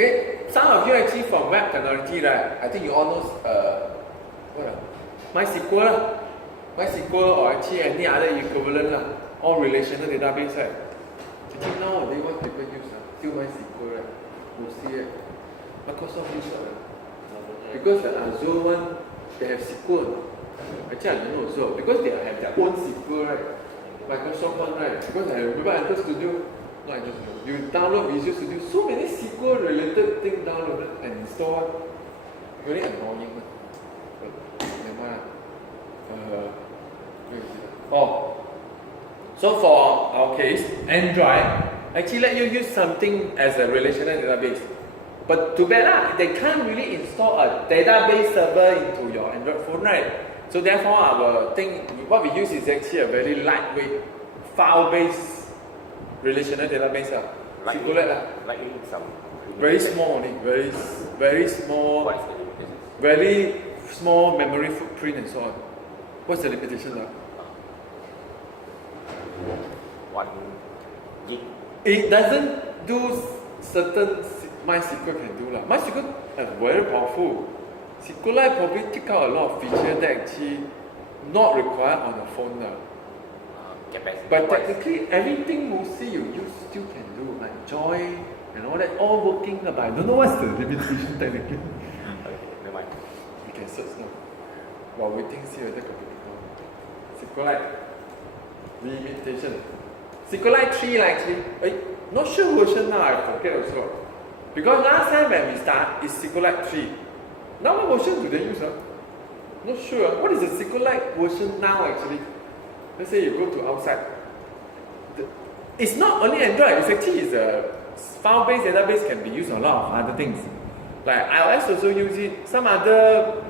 Okay, some of you actually from web technology, right? I think you all know MySQL, MySQL or actually any other equivalent, all relational database, right? Actually nowadays what people use, still MySQL, right? Mostly, Microsoft use because the Azure one, they have SQL. Actually, I don't know also because they have their own SQL, right? Microsoft one, right? Because I remember Android Studio, not Android Studio, you download Visual Studio, so many SQL related things downloaded and installed. Very annoying. Never mind. Where is it? Oh, so for our case, Android actually let you use something as a relational database. But too bad they can't really install a database server into your Android phone, right? So therefore our thing, what we use is actually a very lightweight, file-based relational database. Like some very small only, very small, what is the limitation? very small memory footprint and so on. What's the limitation? 1 gig. It doesn't do certain MySQL can do. MySQL is very powerful. SQLite probably take out a lot of features that actually not required on the phone. But technically, everything mostly you use still can do, like join and all that, all working. But I don't know what's the limitation technically. Okay, never mind. We can search now. While waiting, see whether SQLite limitation. SQLite 3 actually. Not sure version now, I forget also. Because last time when we start, it's SQLite 3. Now what version do they use? Not sure. What is the SQLite version now actually? Let's say you go to outside. It's not only Android, it's actually a file-based database can be used on a lot of other things. Like iOS also use it, some other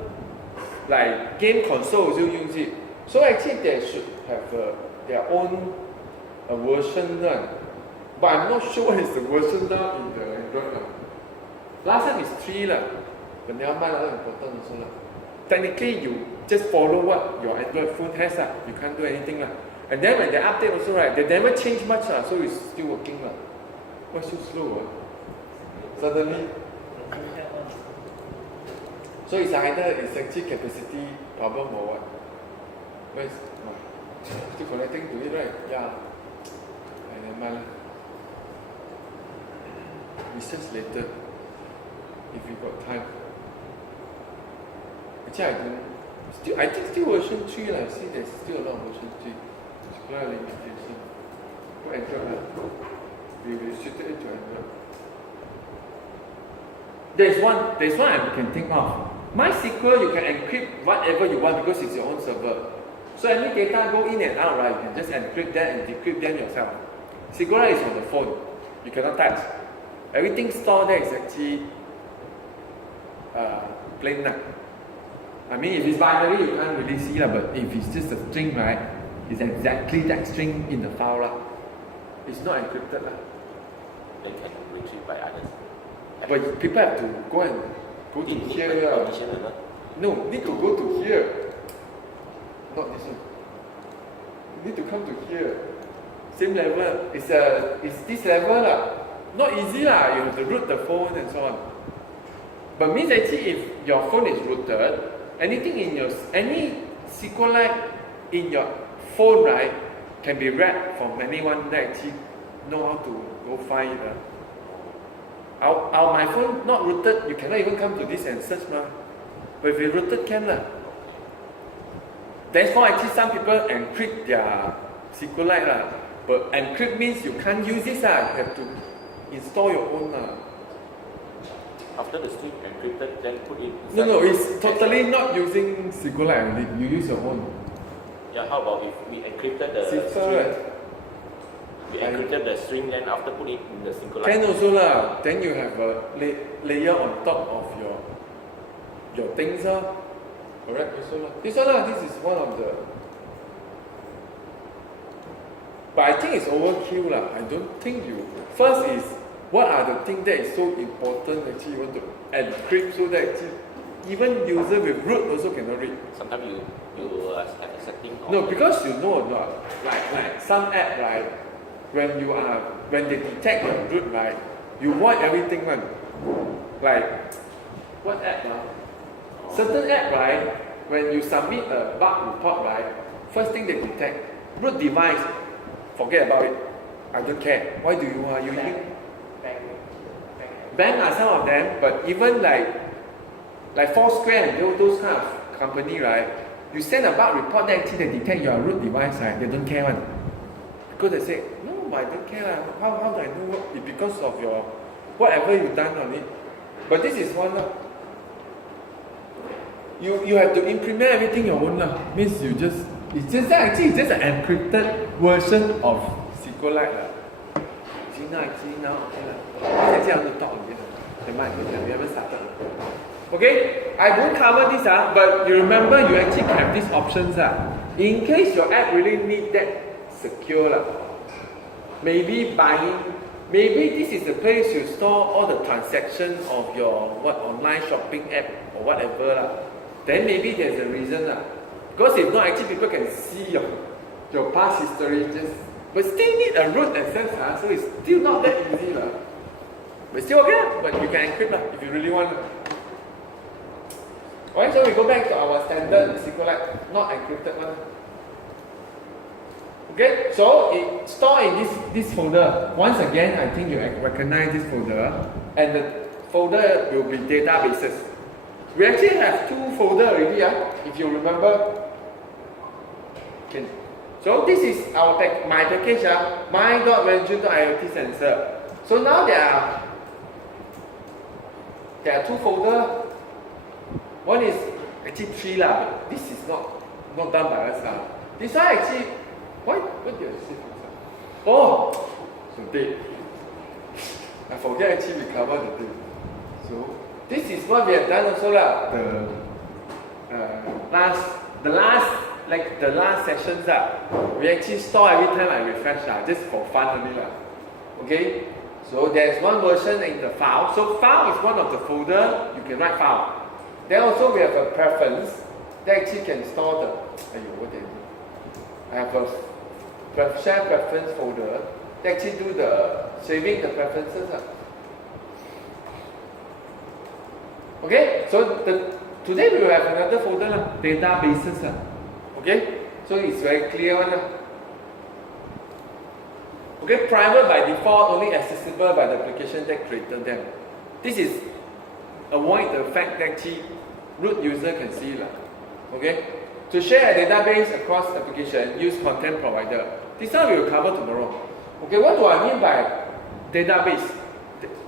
like game console also use it. So actually they should have their own version run. But I'm not sure what is the version now in the Android now. Last time is 3 but never mind, that's important also Technically you just follow what your Android phone has you can't do anything And then when they update also they never change much so it's still working Why so slow Suddenly So it's either it's actually capacity problem or what? Where's still connecting to it, right? Yeah. Never mind. Research later if we got time. Actually, I think still version 3 I see there's still a lot of version 3. It's quite a limitation. For Android we restricted it to Android. There's one I can think of. MySQL you can encrypt whatever you want because it's your own server. So any data go in and out, you can just encrypt that and decrypt them yourself. SQLite is on the phone. You cannot touch. Everything stored there is actually plain. I mean, if it's binary, you can't really see but if it's just a string, it's exactly that string in the file. It's not encrypted. Then can retrieve by others. But people have to go to here. No, need to go to here. Not this one. You need to come to here. Same level. It's this level Not easy You have to root the phone and so on. But means actually if your phone is rooted, anything in any SQLite in your phone can be read from anyone that actually know how to go find it. My phone not rooted, you cannot even come to this and search But if it's rooted, can That's why actually some people encrypt their SQLite But encrypt means you can't use this You have to install your own After the string encrypted, then put it. No, it's totally not using SQLite. You use your own. Yeah, how about if we encrypted the string? We encrypted the string, then after put it in the SQLite. Can also Then you have a layer on top of your things Correct also This is one of the. But I think it's overkill I don't think you. First is what are the things that is so important actually you want to encrypt so that even user with root also cannot read. Sometimes you have a setting. No, because you know or not, like some app when they detect your root you void everything Like, what app now? Certain app, right? When you submit a bug report, right? First thing they detect, root device, forget about it. I don't care. Why do you are using? Bank are some of them, but even like Foursquare and those kind of company, right? You send a bug report, then actually they detect your root device, right? They don't care one. Because they say, no, I don't care. How do I know what? It's because of your whatever you've done on it. But this is one. You have to implement everything your own. Means it's just an encrypted version of SQLite. See now, okay lah. Actually, I want to talk again. We haven't started. Okay, I won't cover this, but you remember you actually have these options. In case your app really need that secure. Maybe this is the place you store all the transactions of your online shopping app or whatever. Then maybe there's a reason. Because if not, actually people can see your past history but still need a root access, so it's still not that easy. But still okay, but you can encrypt if you really want. Alright, so we go back to our standard SQLite, not encrypted one. Okay, so it store in this folder. Once again, I think you recognize this folder, and the folder will be databases. We actually have two folders already, if you remember. Okay. So this is our my package, my.renju.iot sensor. So now there are two folders. One is actually three but this is not done by us This one actually, what did I say? Oh, so date. I forget actually we covered the date. So this is what we have done also The last sessions we actually store every time I refresh just for fun only Okay. So there's one version in the file. So file is one of the folder you can write file. Then also we have a preference that actually can store I have a share preference folder that actually do the saving the preferences. Okay, so today we will have another folder databases. Okay, so it's very clear one. Okay, private by default, only accessible by the application that created them. This is avoid the fact that actually root user can see. Okay? To share a database across application, use content provider. This one we will cover tomorrow. Okay, what do I mean by database?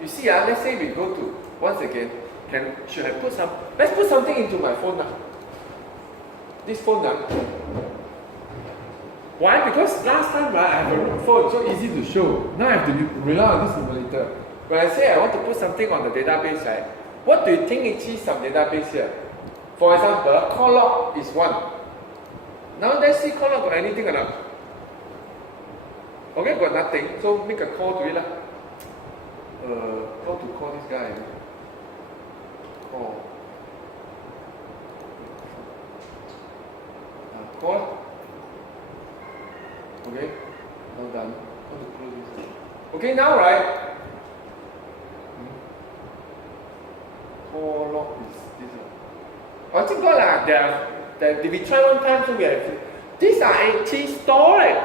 You see, let's say we go to, once again, let's put something into my phone now. This phone now. Why? Because last time I have a root phone, so easy to show. Now I have to rely on this emulator. When I say I want to put something on the database, what do you think actually some database here? For example, call log is one. Now let's see call log got anything or not. Okay, got nothing. So make a call to it. How to call this guy? Call. Call. Okay, now done. How to close this? Okay, now Call log is this one. I think that we try one time, so we have these are actually stored.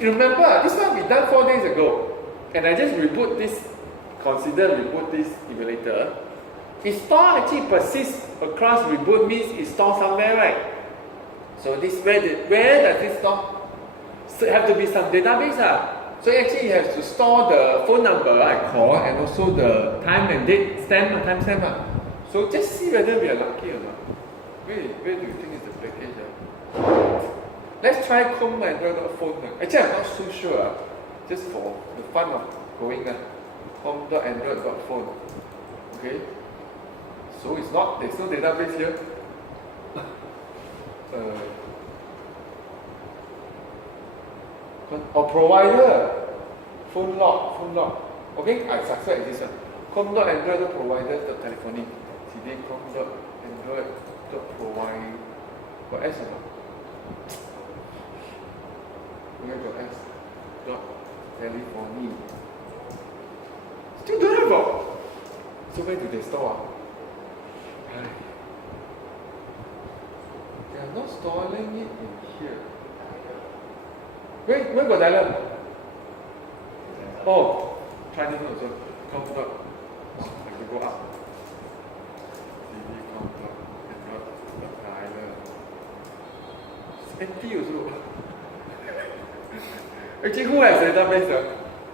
You remember, this one we done 4 days ago. And I just reboot this emulator. It store actually persists across reboot means it stores somewhere, right? So this where does it store? So it have to be some database. So actually it has to store the phone number I call and also the time and date stamp, time stamp. So just see whether we are lucky or not. Where do you think is the package? Let's try Chrome Android.phone. Actually I'm not so sure. Just for the fun of going Chrome.android.phone. Okay. So it's not, there's no database here. Or provider. Phone log. Okay, I suspect this one. Chrome.android.provider.telephony. CD Chrome.android.provide. Got S or not? Where got S? Dot telephony. Still don't have So where do they store? They are not storing it in here. Where got dialog? Oh, try this one also. Com dot. Oh, I have to go up. CD com dot. Not dialog. It's empty also. Actually, who has database?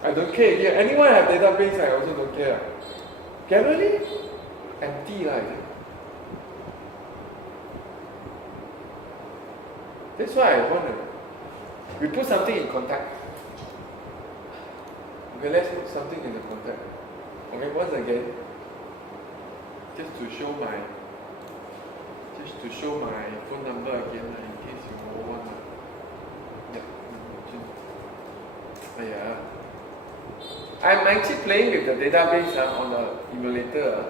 I don't care. Yeah, anyone have database, I also don't care. Generally, empty I think. That's why I wonder. We put something in contact. Okay, let's put something in the contact. Okay, once again, just to show my phone number again in case you want. Yeah. I'm actually playing with the database on the emulator.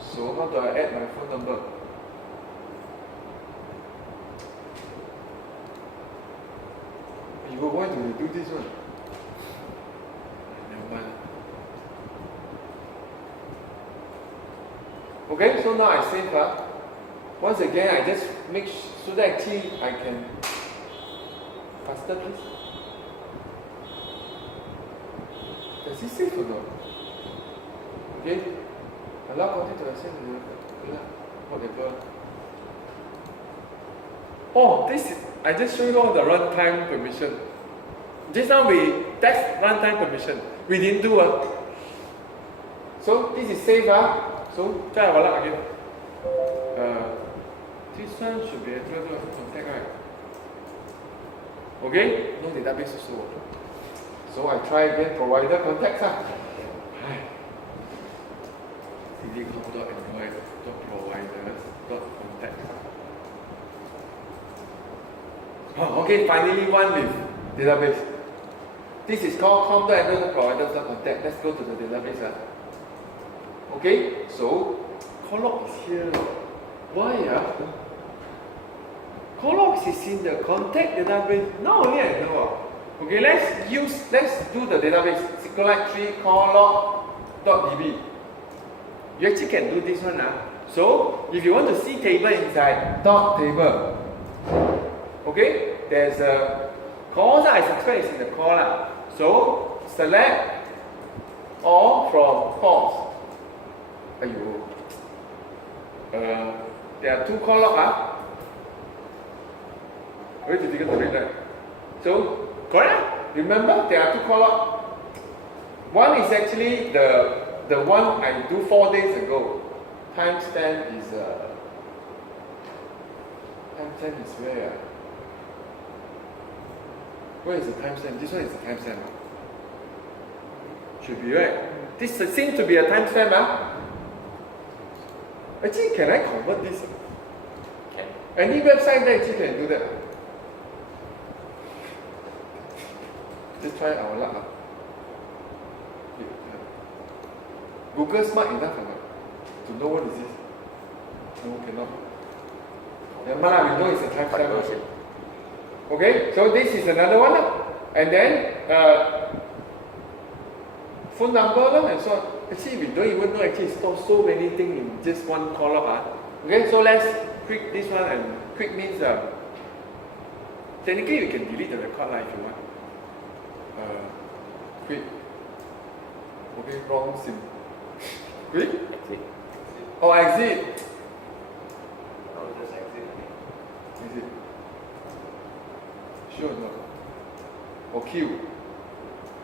So how do I add my phone number? Why do we do this one? Never mind. Okay, so now I save. Once again, I just make so that actually I can faster, please. Does it save or not? Okay. Allow content to access whatever. Oh, this is, I just show you all the runtime permission. Just now we test runtime permission. We didn't do so this is safe. So try our luck again. This one should be able to contact, right? Okay? No database also. So I try again provider contacts. cdcom.employee.providers.contact. Oh, okay, finally one with database. This is called com.employee.providers.contact. Let's go to the database. Okay, so Colloq is here. Why? Colloq is in the contact database. Now only I know. Okay, let's do the database. SQLite 3 Colloq.db. You actually can do this one. So if you want to see table inside, dot table. Okay, there's a calls. I suspect it's in the call. So select all from calls. There are two Colloq. Very difficult to read that. So correct. Remember, there are two Colloq. One is actually the one I do 4 days ago. Timestamp is where? Where is the timestamp? This one is the timestamp. Should be right. This seems to be a timestamp. Actually, can I convert this? Can. Any website that actually can do that. Just try our luck. Google smart enough to know what is this? No, cannot. We know it's a timestamp. Okay, so this is another one. And then phone number and so on. Actually, we don't even know actually store so many things in just one column. Okay, so let's click this one, and click means technically we can delete the record if you want. Quick. Okay, wrong sim. Quick? Exit. Oh, exit. Just exit. Exit. Sure or not? Or Q.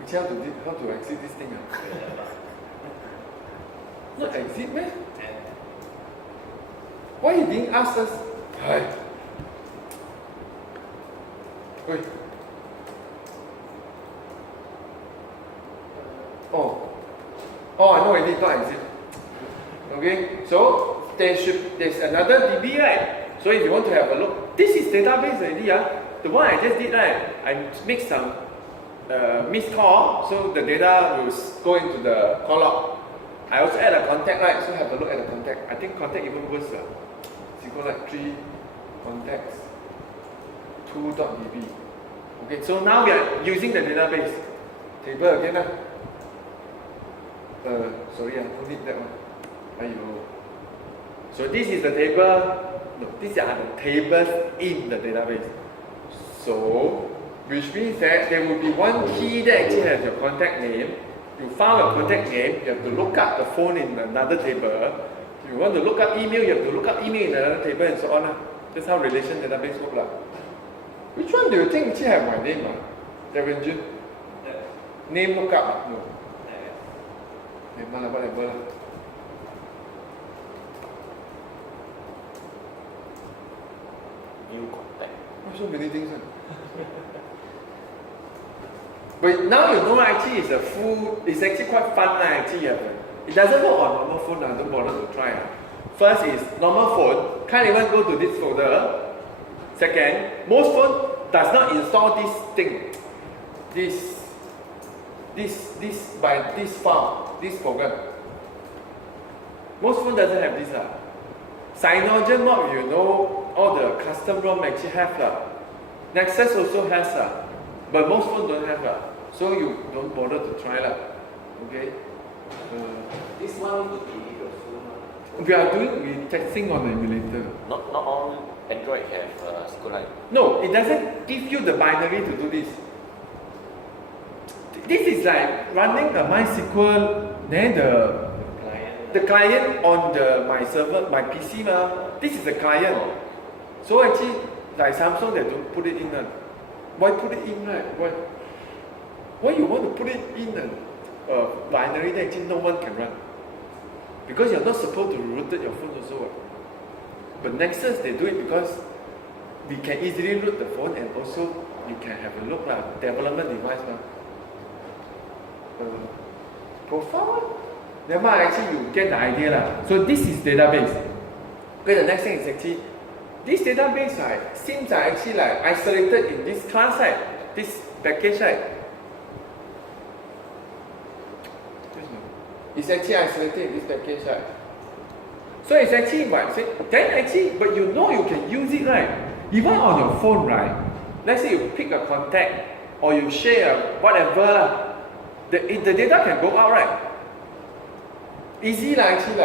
Actually, how to exit this thing? Not exit, man. Why he didn't ask us? Hi. Wait. Oh, I know I need to exit. Okay, so there's another DB, right? So if you want to have a look, this is database already. The one I just did, right? I mixed some missed call, so the data will go into the call log. I also add a contact, right? So have a look at the contact. I think contact even worse. SQLite 3 contacts 2.db. Okay, so now we are using the database table again. Sorry, I don't need that one. Aiyo. So this is the table. No, these are the tables in the database. So, which means that there will be one key that actually has your contact name. You found a contact name, you have to look up the phone in another table. If you want to look up email, you have to look up email in another table and so on. That's how relation database works. Which one do you think actually have my name? Devin Jun? Name lookup? No. Whatever. New contact. Why so many things? But now you know actually it's actually quite fun actually. It doesn't work on normal phone, don't bother to try. First is normal phone, can't even go to this folder. Second, most phone does not install this thing. This by this file, this program. Most phone doesn't have this. CyanogenMod, you know, all the custom ROM actually have. Nexus also has, but most phone don't have. So you don't bother to try. Okay? This one would be the phone. We're testing on the emulator. Not all Android have SQLite. No, it doesn't give you the binary to do this. This is like running a MySQL, then the client on my server, my PC. This is the client. So actually, like Samsung, they don't put it in. Why put it in? Right? Why you want to put it in a binary that actually no one can run? Because you're not supposed to root your phone also. But Nexus, they do it because we can easily root the phone and also you can have a look like development device. Profile? Never mind, actually you get the idea. So this is database. Okay, the next thing is actually, this database seems actually like isolated in this class, this package. It's actually isolated in this package. So it's actually but you know you can use it, right? Even on your phone, right? Let's say you pick a contact or you share whatever, the data can go out, right? Easy actually,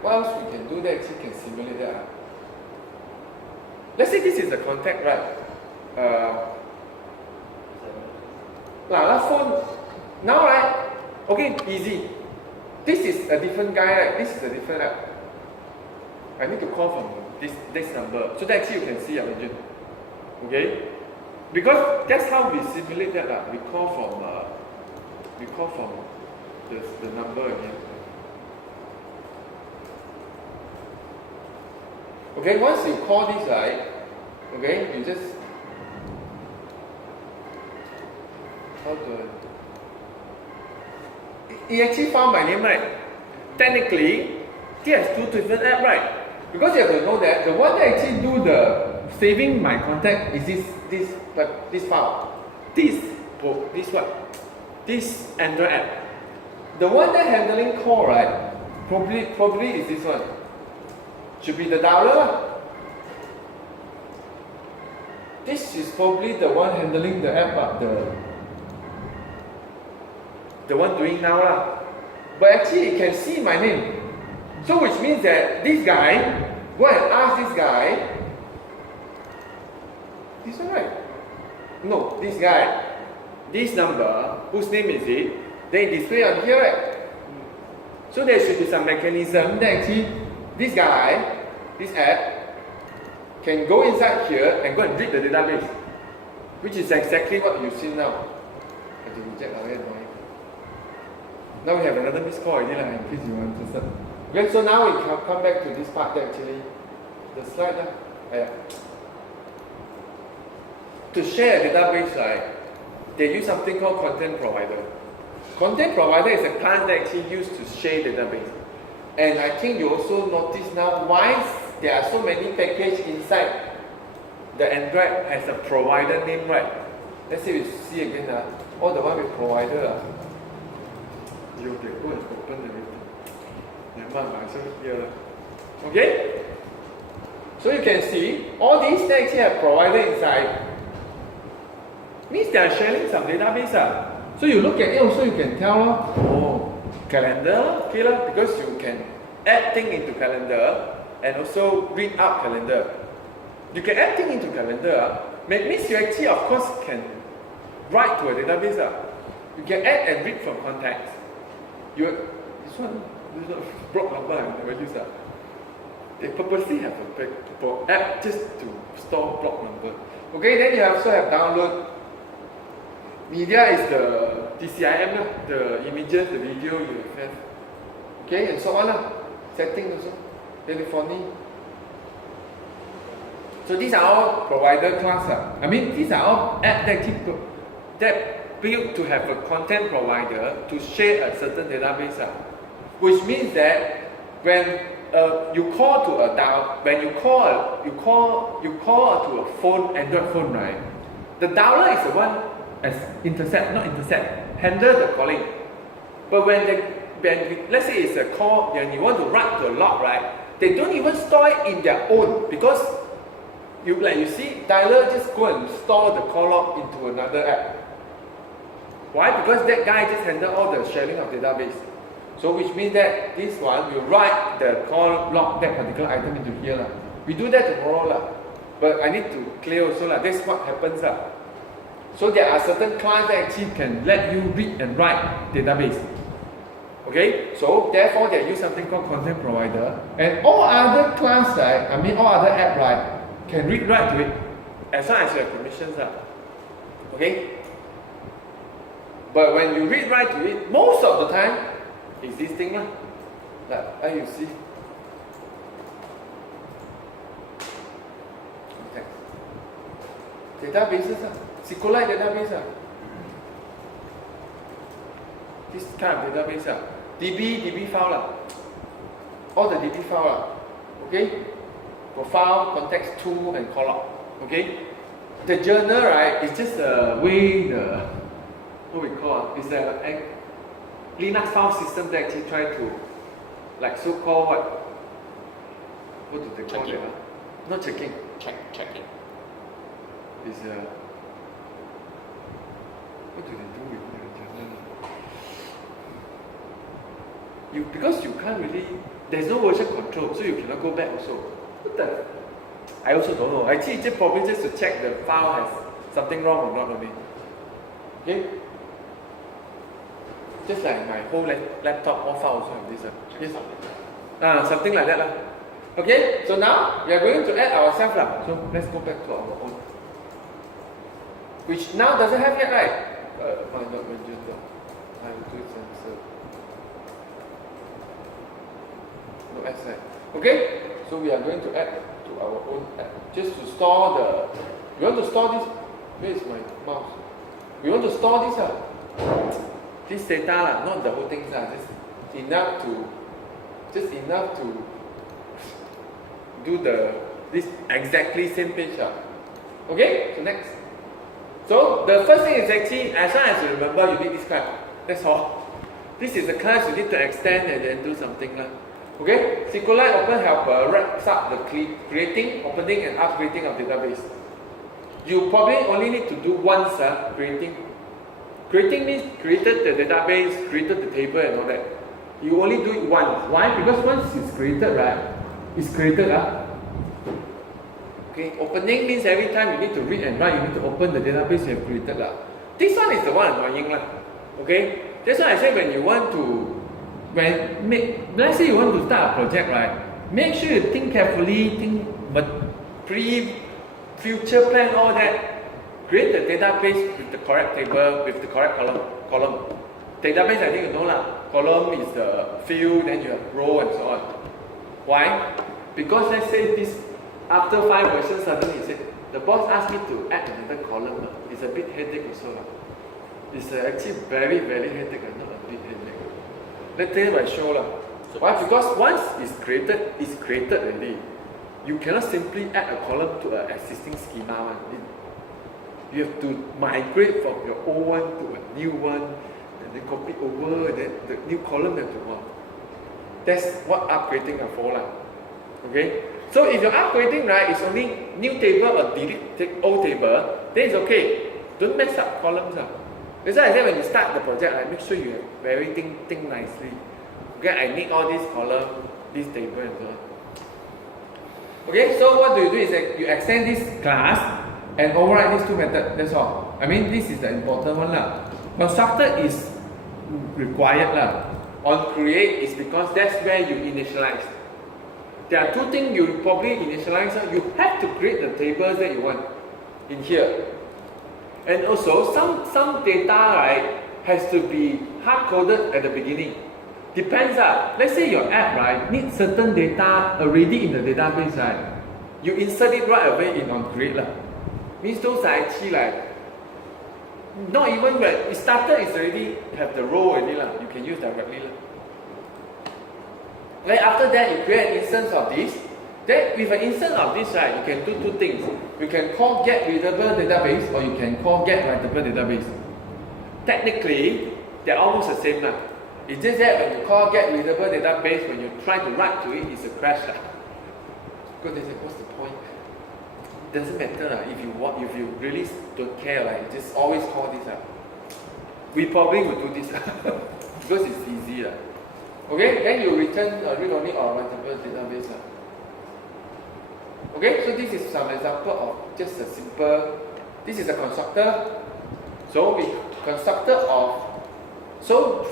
what else we can do that actually can simulate that? Let's say this is a contact, right? That phone, now, right? Okay, easy. This is a different guy, right? This is a different app. I need to call from this number so that actually you can see our engine. Okay? Because that's how we simulate that. We call from the number again. Okay, once you call this, right? Okay, you just he actually found my name, right? Technically, he has two different apps, right? Because you have to know that the one that actually do the saving my contact is this file. This Android app. The one that handling call, right? Probably is this one. Should be the dialer. This is probably the one handling the app, the one doing now. But actually it can see my name. So which means that this guy, go and ask this guy, this one, right? No, this guy, this number, whose name is it, then display on here, right? So there should be some mechanism that actually this guy, this app, can go inside here and go and read the database, which is exactly what you see now. I have to reject our annoying. Now we have another missed call already, in case you want to start. Okay, so now we come back to this part that actually, the slide. To share a database, they use something called content provider. Content provider is a class that actually used to share database. And I think you also notice now why there are so many packages inside the Android has a provider name, right? Let's say we see again, all the one with provider. You can go and open everything. Okay? So you can see all these that actually have provider inside. Means they are sharing some database. So you look at it also, you can tell, calendar, okay, because you can add thing into calendar and also read out calendar. You can add thing into calendar. Means you actually, of course, can write to a database. You can add and read from contacts. This one block number I never use. They purposely have a app just to store block number. Okay, then you also have download. Media is the DCIM, the images, the video you have. Okay, and so on. Settings also. Telephony. So these are all provider class. These are all apps that built to have a content provider to share a certain database. Which means that when you call to a when you call to a phone, Android phone, right? The dialer is the one as handle the calling. But let's say it's a call and you want to write to a log, right? They don't even store it in their own because you see, dialer just go and store the call log into another app. Why? Because that guy just handle all the sharing of database. So which means that this one will write the call log that particular item into here. We do that tomorrow. But I need to clear also. That's what happens. So there are certain clients that actually can let you read and write database. Okay, so therefore they use something called content provider. And all other clients, all other apps, right, can read write to it as long as you have permissions. Okay? But when you read write to it, most of the time, is this thing like you see. Databases, SQLite database. This kind of database. DB file. All the DB file. Okay? Profile, context, tool, and call log. Okay? The journal, right, is just a way what we call is a Linux file system that actually try to so-called what do they call it? Not checking. Checking. Is what do they do with the journal? Because you can't really, there's no version control, so you cannot go back also. What the? I also don't know. Actually, it's probably just to check the file has something wrong or not only. Okay? Just like my whole laptop, all files also have this. Yes. Something like that. Okay, so now we are going to add ourselves. So let's go back to our own. Which now doesn't have yet, right? Find out when just I will do it sensor. No asset. Okay, so we are going to add to our own app. Just to store we want to store this. Where is my mouse? We want to store this data, not the whole thing, just enough to do this exactly same page. Okay, so next. So the first thing is actually, as long as you remember, you need this class. That's all. This is the class you need to extend and then do something. Okay, SQLite Open Helper wraps up the creating, opening, and upgrading of database. You probably only need to do once creating. Creating means created the database, created the table and all that. You only do it once. Why? Because once it's created, right? It's created. Okay, opening means every time you need to read and write, you need to open the database you have created. This one is the one annoying. Okay? That's why I say when you want to, let's say you want to start a project, right? Make sure you think carefully, future plan, all that. Create the database with the correct table, with the correct column. Database, I think you know column is the field, then you have row and so on. Why? Because let's say this, after 5 versions, suddenly you say, the boss asked me to add another column. It's a bit headache also. It's actually very, very headache, not a bit headache. Let's tell you by show. Why? Because once it's created already. You cannot simply add a column to an existing schema. You have to migrate from your old one to a new one, and then copy over, and then the new column have to go. That's what upgrading are for. Okay? So if you're upgrading, right, it's only new table or delete old table, then it's okay. Don't mess up columns. That's why I say when you start the project, make sure you have everything think nicely. Okay, I need all these column, this table and so on. Okay, so what do is that you extend this class and override these two methods, that's all. I mean, this is the important one lah. Constructor is required lah. On create is because that's where you initialize. There are two things you probably initialize. You have to create the tables that you want in here. And also, some data, right, has to be hard-coded at the beginning. Depends. Let's say your app, right, needs certain data already in the database, right? You insert it right away in on create. Means those are actually like, not even when it started, it's already have the row already. You can use directly. Right, after that, you create an instance of this. Then with an instance of this, right, you can do two things. You can call get readable database or you can call get writable database. Technically, they're almost the same. It's just that when you call get readable database, when you try to write to it, it's a crash. Because they say, what's the point? Doesn't matter if you really don't care, like just always call this. We probably will do this because it's easy. Okay, then you return a read-only or writable database. Okay, so this is some example of just a simple. This is a constructor. So we constructor of. So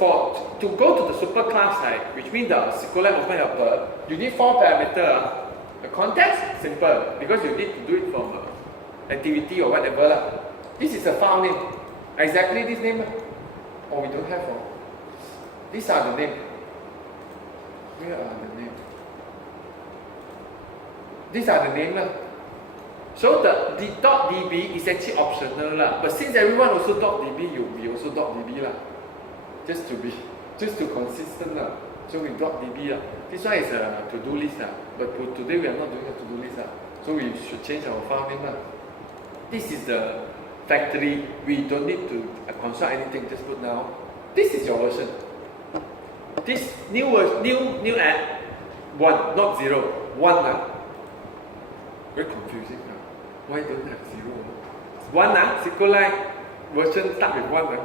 to go to the superclass, right, which means the SQLite Open Helper, you need 4 parameters. The context, simple, because you need to do it from activity or whatever. This is a file name. Exactly this name. Oh, we don't have. These are the name. Where are the name? These are the name. So the .db is actually optional. But since everyone also .db, you will be also .db. Just to consistent. So we .db. This one is a to-do list. But today we are not doing a to-do list. So we should change our file name. This is the factory. We don't need to construct anything. Just put now. This is your version. This new app 1, not 0. 1. Very confusing. Why don't have 0? 1. SQLite version start with 1.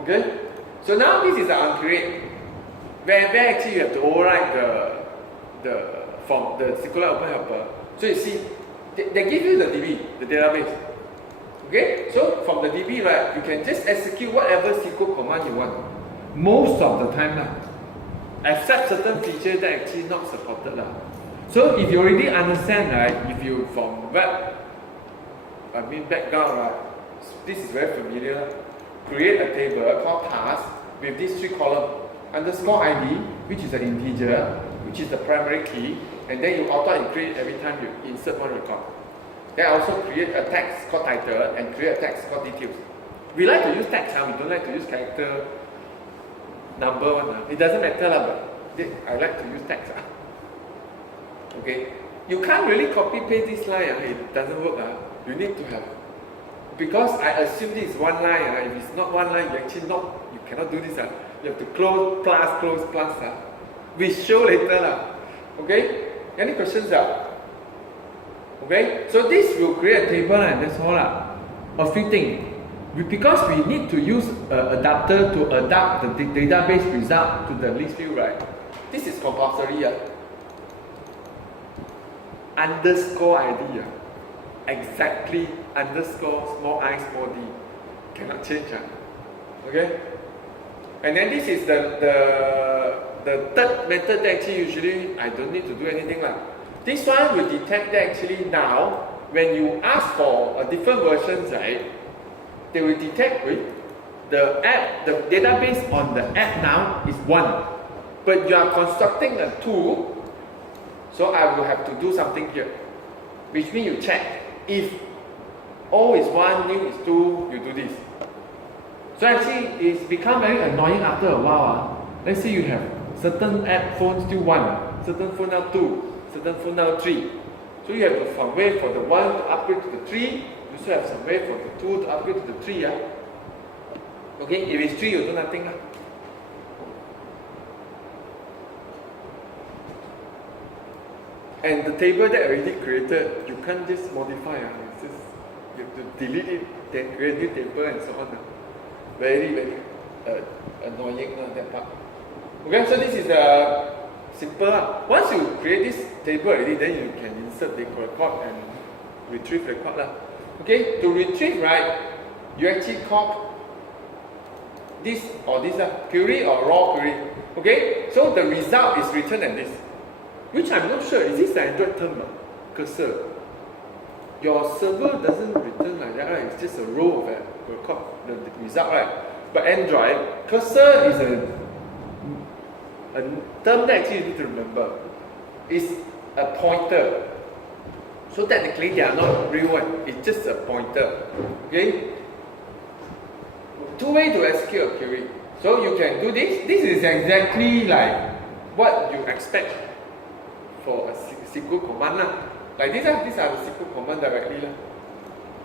Okay. So now this is the uncreate. Where actually you have to override from the SQLite Open Helper. So you see, they give you the DB, the database. Okay, so from the DB, right, you can just execute whatever SQL command you want. Most of the time, except certain features that actually not supported. So if you already understand, right, if you from background, right, this is very familiar. Create a table called task with these 3 columns. Underscore ID, which is an integer, which is the primary key, and then you auto-increase every time you insert one record. Then also create a text called title and create a text called details. We like to use text, we don't like to use character number one. It doesn't matter, but I like to use text. Okay, you can't really copy paste this line. It doesn't work. You need to have, because I assume this is one line. If it's not one line, you cannot do this. You have to close plus. We show later. Okay? Any questions? Okay? So this will create a table and that's all. A few things. Because we need to use an adapter to adapt the database result to the list view, right? This is compulsory. Underscore ID. Exactly underscore small I small d. Cannot change. Okay? And then this is the third method that actually usually I don't need to do anything. This one will detect that actually now when you ask for a different versions, right, they will detect the app, the database on the app now is 1. But you are constructing a 2, so I will have to do something here. Which means you check. If old is 1, new is 2, you do this. So actually, it's become very annoying after a while. Let's say you have certain app phones still 1, certain phone now 2, certain phone now 3. So you have to from wait for the 1 to upgrade to the 3. You also have some way for the 2 to upgrade to the 3. Okay, if it's 3, you do nothing. And the table that already created, you can't just modify. It's just, you have to delete it, then create new table and so on. Very, very annoying that part. Okay, so this is the simple. Once you create this table already, then you can insert the record and retrieve record. Okay, to retrieve, right, you actually call this or this query or raw query. Okay, so the result is returned as this, which I'm not sure, is this the Android term? Cursor. Your server doesn't return like that, right? It's just a row of record, the result, right? But Android, cursor is a term that actually you need to remember. It's a pointer. So technically they are not real one, it's just a pointer. Okay? Two ways to execute a query. So you can do this. This is exactly like what you expect for a SQL command. Like these are the SQL command directly.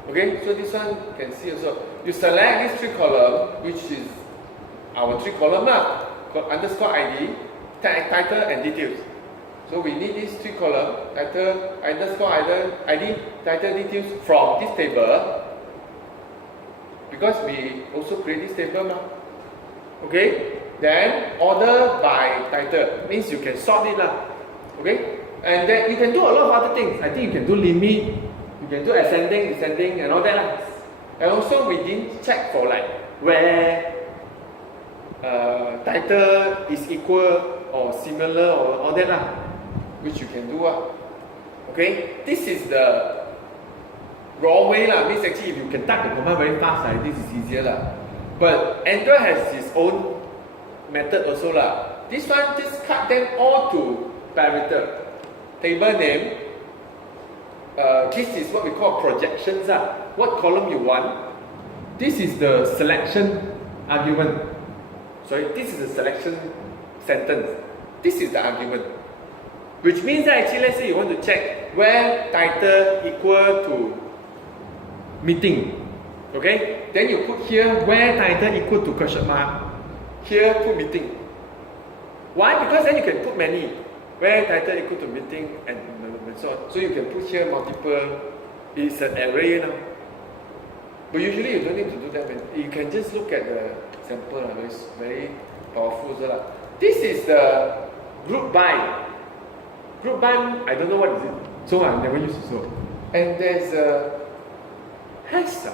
Okay, so this one you can see also. You select these 3 columns, which is our 3 columns underscore ID, title and details. So we need these 3 columns, title, underscore ID, title, details from this table. Because we also create this table. Okay, then order by title means you can sort it. Okay, and then you can do a lot of other things. I think you can do limit, you can do ascending, descending, and all that. And also we didn't check for like where title is equal or similar or all that, which you can do. Okay, this is the raw way means actually if you can type the command very fast, this is easier. But Android has its own method also. This one just cut them all to parameter. Table name. This is what we call projections. What column you want. This is the selection argument. Sorry, this is the selection sentence. This is the argument. Which means that actually, let's say you want to check where title equal to meeting. Okay? Then you put here where title equal to question mark. Here put meeting. Why? Because then you can put many. Where title equal to meeting and so on. So you can put here multiple. It's an array now. But usually you don't need to do that. You can just look at the sample. It's very powerful. This is the group by. Group by, I don't know what is it. So I never used it so. And there's a hash.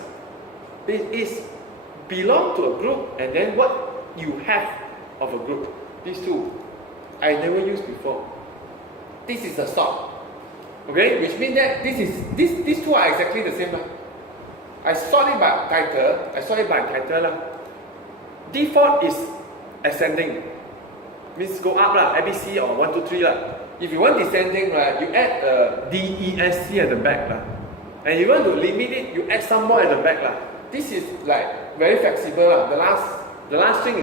It is belong to a group and then what you have of a group. These two. I never used before. This is a sort. Okay, which means that these two are exactly the same. I sort it by title. I sort it by title. Default is ascending. Means go up ABC or 1, 2, 3 If you want descending, right, you add a DESC at the back and you want to limit it, you add some more at the back This is like very flexible The last string